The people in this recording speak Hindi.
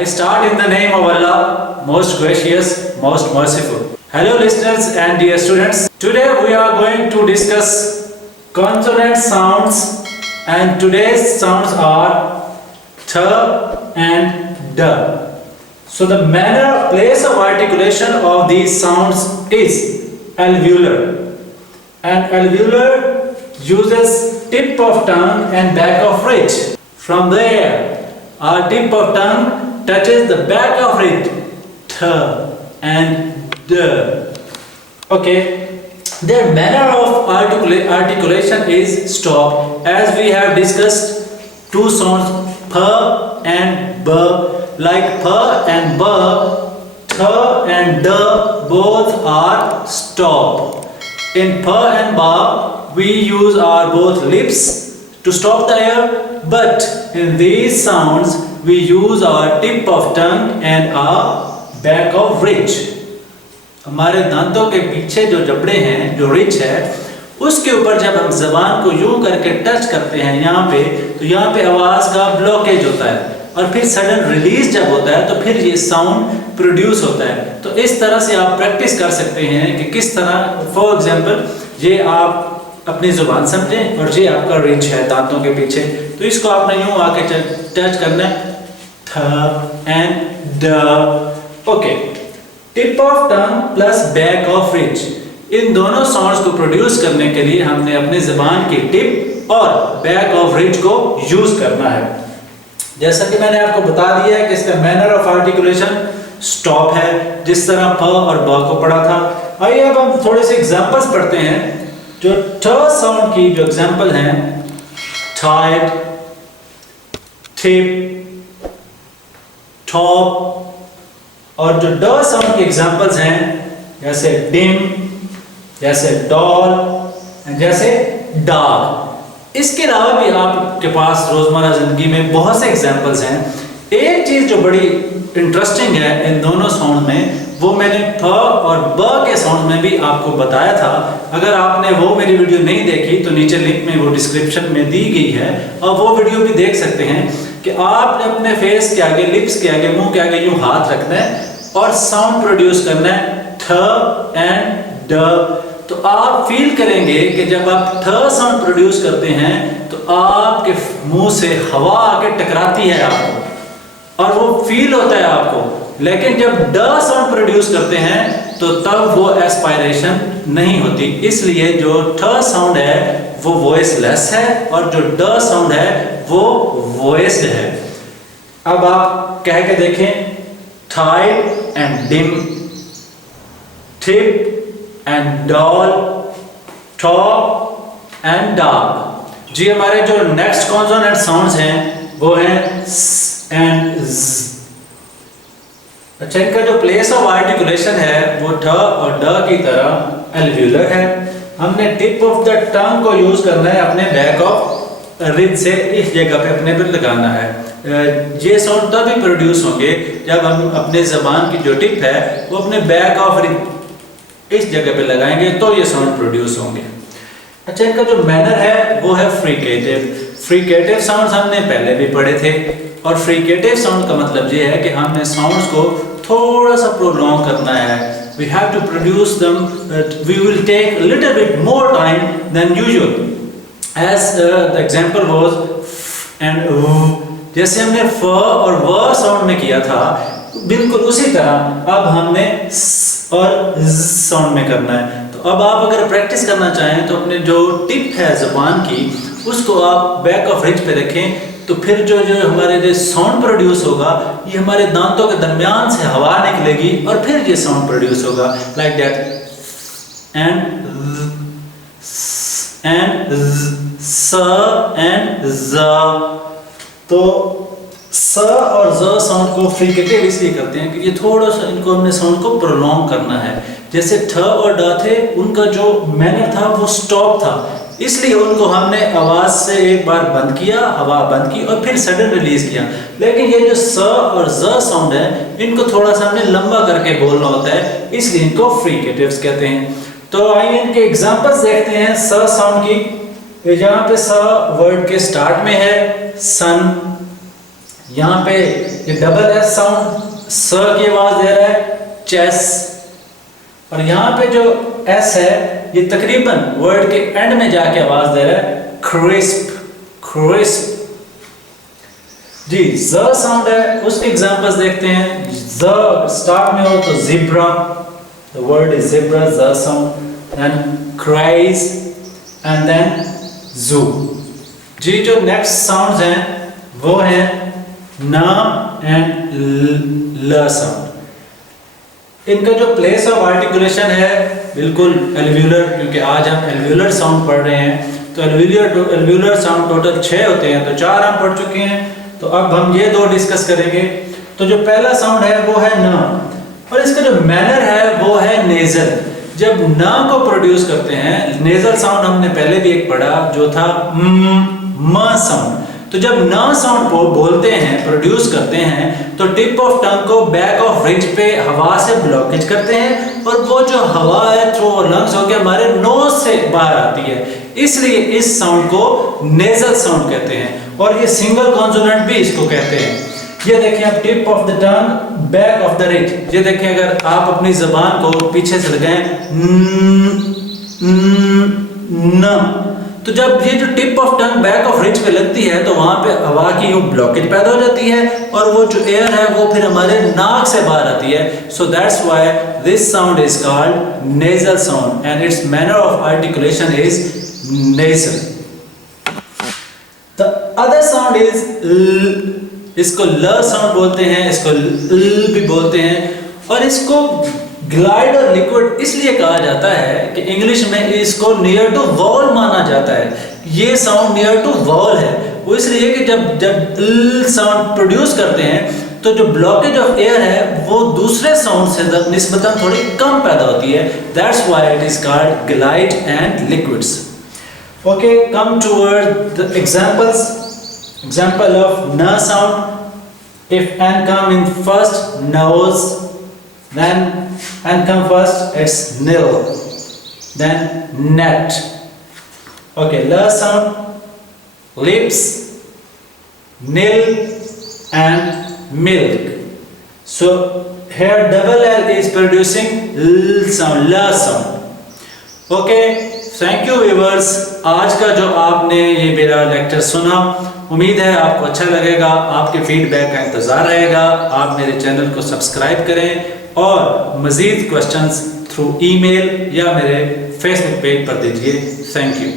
I start in the name of Allah, most gracious, most merciful. Hello listeners and dear students. Today we are going to discuss consonant sounds, and today's sounds are th and d. So the manner, place of articulation of these sounds is alveolar. And alveolar uses tip of tongue and back of ridge. From there, our tip of tongue touches the back of ridge, th and d. Okay, their manner of articulation is stop. As we have discussed, two sounds p and b, like p and b, th and d both are stop. In p and ba, we use our both lips to stop the air, but in these sounds we use our tip of tongue and our back of ridge. हमारे दांतों के पीछे जो जबड़े हैं, जो रिच है, उसके ऊपर जब हम जबान को यूं करके टच करते हैं यहाँ पे, तो यहाँ पे आवाज का ब्लॉकेज होता है और फिर सडन रिलीज जब होता है तो फिर ये साउंड प्रोड्यूस होता है. तो इस तरह से आप प्रैक्टिस कर सकते हैं कि किस तरह, फॉर एग्जांपल, ये आप अपनी जुबान समझें और ये आपका रिच है दांतों के पीछे, तो इसको आपने यूं आके टच करना है, th and d. Okay, tip of tongue plus back of ridge, इन दोनों साउंड्स को प्रोड्यूस करने के लिए हमने अपनी जुबान की टिप और बैक ऑफ रिच को यूज करना है. जैसा कि मैंने आपको बता दिया है कि इसका मैनर ऑफ आर्टिकुलेशन स्टॉप है, जिस तरह फ और ब को पढ़ा था. आइए अब हम थोड़े से एग्जांपल्स पढ़ते हैं. जो ठ साउंड की जो एग्जांपल हैं, टाइड, टिप, टॉप, और जो ड साउंड के एग्जांपल्स हैं, जैसे डिम, जैसे डॉल, जैसे डॉग. इसके अलावा भी आपके पास रोजमर्रा जिंदगी में बहुत से एग्जांपल्स हैं. एक चीज जो बड़ी इंटरेस्टिंग है इन दोनों साउंड में, वो मैंने फ और ब के साउंड में भी आपको बताया था. अगर आपने वो मेरी वीडियो नहीं देखी तो नीचे लिंक में, वो डिस्क्रिप्शन में दी गई है, और वो वीडियो भी देख सकते हैं कि आपने अपने फेस के आगे, लिप्स के आगे, मुंह के आगे यूं हाथ रखना है और साउंड प्रोड्यूस करना है, थ एंड ड. तो आप फील करेंगे कि जब आप थ साउंड प्रोड्यूस करते हैं तो आपके मुंह से हवा आके टकराती है आपको और वो फील होता है आपको. लेकिन जब ड साउंड प्रोड्यूस करते हैं तो तब वो एस्पायरेशन नहीं होती. इसलिए जो थ साउंड है वो वॉइसलेस है और जो ड साउंड है वो वॉइस्ड है. अब आप कह के देखें, tide and dim, tip and doll, top and dog. जी, हमारे जो नेक्स्ट कॉन्सोनेंट साउंड्स हैं वो हैं स एंड ज. अच्छा, इनका जो प्लेस ऑफ आर्टिकुलेशन है वो ठ और ड की तरह एल्व्यूलर है. हमने टिप ऑफ द टंग को यूज करना है अपने बैक ऑफ रिज से, इस जगह पे अपने पे लगाना है. ये साउंड तभी प्रोड्यूस होंगे जब हम अपने जबान की जो टिप है वो अपने बैक ऑफ रिज इस जगह पे लगाएंगे तो ये साउंड प्रोड्यूस होंगे. अच्छा, इनका जो मैनर है वो है फ्रीकेटिव. फ्रीकेटिव साउंड्स हमने पहले भी पढ़े थे, और फ्रीकेटिव साउंड का मतलब ये है कि हमने साउंड्स को थोड़ा सा प्रोलॉन्ग करना है. We have to produce them, we will take a little bit more time than usual. As the example was f and जैसे हमने फ और व साउंड में किया था, बिल्कुल उसी तरह अब हमने स और ज साउंड में करना है. तो अब आप अगर प्रैक्टिस करना चाहें तो अपने जो टिप है जुबान की, उसको आप बैक ऑफ रिज पे रखें, तो फिर जो हमारे जो साउंड प्रोड्यूस होगा, ये हमारे दांतों के दरमियान से हवा निकलेगी और फिर ये साउंड प्रोड्यूस होगा, लाइक दैट. एंड स एंड ज. तो स और ज साउंड को फ्रीकेटिव इसलिए करते हैं कि ये थोड़ा सा इनको हमने साउंड को प्रोलॉन्ग करना है. जैसे ठ और ड थे, उनका जो मैनर था वो स्टॉप था, इसलिए उनको हमने आवाज से एक बार बंद किया, हवा बंद की और फिर सडन रिलीज किया. लेकिन ये जो स और ज साउंड है, इनको थोड़ा सा हमने लंबा करके बोलना होता है, इसलिए इनको फ्रीकेटिव्स कहते हैं. तो आइए इनके एग्जांपल्स देखते हैं स साउंड की. यहाँ पे स वर्ड के स्टार्ट में है सन, यहाँ पे ये डबल एस साउंड स की आवाज दे रहा है, चेस। और यहाँ पे जो एस है ये तकरीबन वर्ड के एंड में जाके आवाज दे रहा है, क्रिस्प, क्रिस्प। जी ज साउंड है, उसके एग्जांपल्स देखते हैं। ज स्टार्ट में हो तो zebra, the word is zebra, ज sound, then cries and then zoo. जी जो नेक्स्ट साउंड्स हैं वो हैं न एंड ल साउंड। इनका जो प्लेस ऑफ आर्टिकुलेशन है बिल्कुल एल्व्यूलर, क्योंकि आज हम एल्व्यूलर साउंड पढ़ रहे हैं। तो एल्व्यूलर साउंड टोटल 6 होते हैं, तो 4 हम पढ़ चुके हैं। तो अब हम ये 2 डिस्कस करेंगे। तो जो पहला साउंड है वो है न, और इसका जो मैनर है वो है नेजल। जब न को प्रोड्यूस करते हैं, नेजल साउंड हमने पहले भी एक पढ़ा जो था म साउंड। तो जब न साउंड को बोलते हैं, प्रोड्यूस करते हैं, तो टिप ऑफ टंग को बैक ऑफ रिज पे हवा से ब्लॉकेज करते हैं, और वो जो हवा है थ्रू लंग्स होकर हमारे नोज से बाहर आती है। इसलिए इस साउंड को नेजल साउंड कहते हैं, और ये सिंगल कॉन्सोनेंट भी इसको कहते हैं। ये देखें आप, tip of the tongue back of the ridge. ये देखें, अगर आप अपनी जबान को पीछे से लगाएं न, तो जब ये जो tip of tongue back of ridge पे लगती है तो वहां पे हवा की वो ब्लॉकेज पैदा हो जाती है, और वो जो एयर है वो फिर हमारे नाक से बाहर आती है। So that's why this sound is called nasal sound and it's manner of articulation is nasal. The other sound is ल। इसको ल साउंड बोलते हैं, इसको ल भी बोलते हैं, और इसको ग्लाइड और लिक्विड इसलिए कहा जाता है कि इंग्लिश में इसको नियर टू वॉल माना जाता है। ये साउंड नियर टू वॉल है, वो इसलिए कि जब ल साउंड प्रोड्यूस करते हैं तो जो ब्लॉकेज ऑफ एयर है वो दूसरे साउंड से निस्बतन थोड़ी कम पैदा होती है। That's why it is called glide and liquids. Okay, come toward the examples. Example of n sound. If n come in first, nose, then n come first, it's nil, then net. Okay, l sound, lips, nil and milk. So here double L is producing l sound, l sound. Okay, thank you viewers. आज का जो आपने ये मेरा लेक्चर सुना, उम्मीद है आपको अच्छा लगेगा। आपके फीडबैक का इंतज़ार रहेगा। आप मेरे चैनल को सब्सक्राइब करें और मज़ीद क्वेश्चंस थ्रू ईमेल या मेरे फेसबुक पेज पर दीजिए। Thank you.